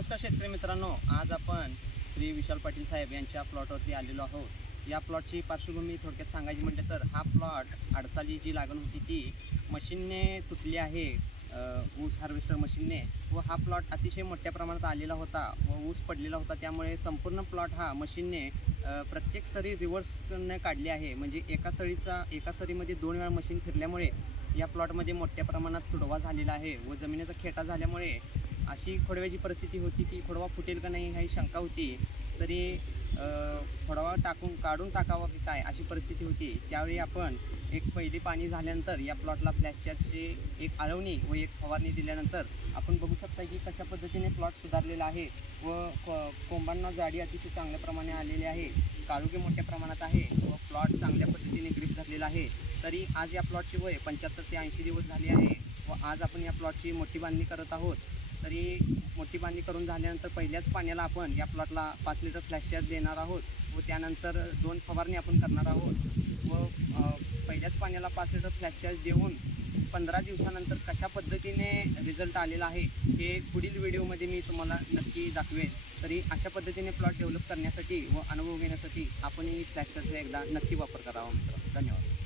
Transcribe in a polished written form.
नमस्कार शेतकरी मित्रांनो, आज आपण श्री विशाल पाटील साहेब यांच्या प्लॉटवरती आलेलो आहोत। या प्लॉटची पार्श्वभूमी थोडक्यात सांगायची म्हणजे तर हा प्लॉट अडसाली जी लागण होती ती मशीनने तुटली आहे, ऊस हार्वेस्टर मशीनने, व हा प्लॉट अतिशय मोठ्या प्रमाणात आलेला होता व ऊस पडलेला होता। त्यामुळे संपूर्ण प्लॉट हा मशीनने प्रत्येक सरी रिव्हर्सने काढली आहे। म्हणजे एका सरीमध्ये 2 वेळा मशीन फिरल्यामुळे या प्लॉटमध्ये मोठ्या प्रमाणात तुडवा झालेला आहे व जमिनीचा खेटा झाल्यामुळे अशी खोडव्याची परिस्थिती होती की खोडवा फुटेल का नाही ही शंका होती। तरी खोडवा काढून टाकावा की काय अशी परिस्थिती होती। त्यावेळी आपण एक पहिली पाणी झाल्यानंतर या प्लॉटला फ्लॅशचार्जची एक आळवणी व एक फवारणी दिल्यानंतर आपण बघू शकता की कशा पद्धतीने प्लॉट सुधारलेला आहे व कोंबांना जाडी अतिशय चांगल्या प्रमाणे आलेली आहे, काळोखी मोठ्या प्रमाणात आहे व प्लॉट चांगल्या पद्धतीने ग्रीप झालेला आहे। तरी आज या प्लॉटची वय 75 ते 80 दिवस झाले आहे व आज आपण या प्लॉटची मोठी बांधणी करत आहोत। तरी मोठी बांधणी करून झाल्यानंतर पहिल्याच पाण्याला आपण या प्लॉटला 5 लिटर फ्लॅशचार्ज देणार आहोत व त्यानंतर 2 फवारणी आपण करणार आहोत व पहिल्याच पाण्याला 5 लिटर फ्लॅशचार्ज देऊन 15 दिवसानंतर कशा पद्धतीने रिझल्ट आलेला आहे हे पुढील व्हिडिओमध्ये मी तुम्हाला नक्की दाखवेन। तरी अशा पद्धतीने प्लॉट डेव्हलप करण्यासाठी व अनुभव घेण्यासाठी आपण ही फ्लॅशचार्जचा एकदा नक्की वापर करावा मित्र। धन्यवाद।